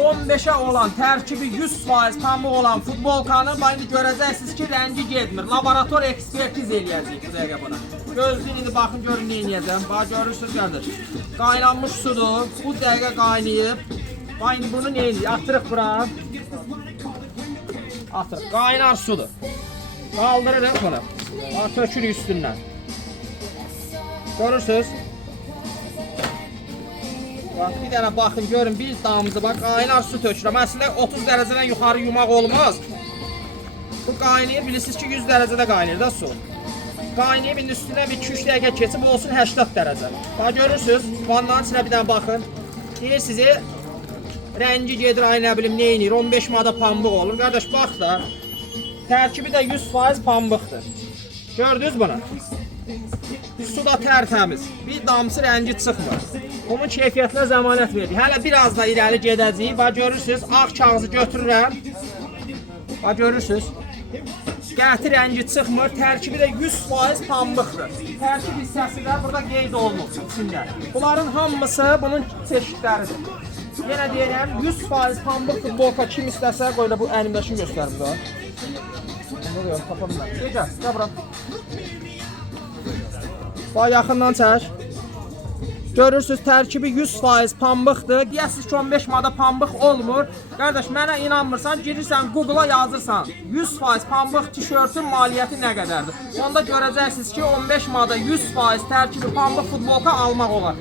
15'e olan tərkibi 100% pambıq olan futbolkanı indi görəcəksiniz ki, rəngi getmir. Laborator ekspertiz eləyəcəyik bu dəqiqə buna. Gözləyin, indi baxın görün nə eləyəcəm. Bax görürsünüz qardaş. Qaynanmış sudur. Bu dəqiqə qaynayıb. Indi bunu nə eləyir? Atırıq bura. Atırıq. Qaynar sudur. Qaldırırıq bunu. Bax tökürük üstündən. Görürsünüz? Bax, bir dənə baxın, görün, bir damızı bax, qaynar su tökürəm. Əslində 30 dərəcədən yuxarı yumaq olmaz. Bu qaynayır, bilirsiniz ki, 100 dərəcədə qaynayır da su. Qaynayıb, indi üstünə bir 2-3 dəqiqə keçib, olsun 80 dərəcə. Bax, görürsünüz, vannanın içinə bir dənə baxın. Deyir sizi, rəngi gedir, ay nə bilim, neyinir, 15 manada pambıq olur. Qardaş, bax da, tərkibi də 100% pambıqdır. Gördünüz bunu? Su da tərtəmiz, bir damcısı rəngi çıxmır. Onun keyfiyyətinə zəmanət verir. Hələ biraz da irəli gedəcəyik. Bax görürsünüz, ağ kağızı götürürəm. Bax görürsünüz. Qəti rəngi çıxmır, tərkibi də 100% pambıqdır. Tərkib hissəsi də burada qeyd olunub içində. Bunların hamısı bunun çeşidləridir. Yenə deyirəm, 100% pambıq futbolka kim istəsə, qoyla bu əlimdəşini göstərim də. Nə deyirəm, tapamıram. Gecə, qabıram. Bax yaxından çək. Görürsünüz, tərkibi 100% pambıqdır. Deyəsiniz ki, 15 manada pambıq olmur. Qardaş, mənə inanmırsan, girirsən Google-a yazırsan 100% pambıq tişörtün maliyyəti nə qədərdir? Onda görəcəksiniz ki, 15 manada 100% tərkibi pambıq futbolka almaq olar.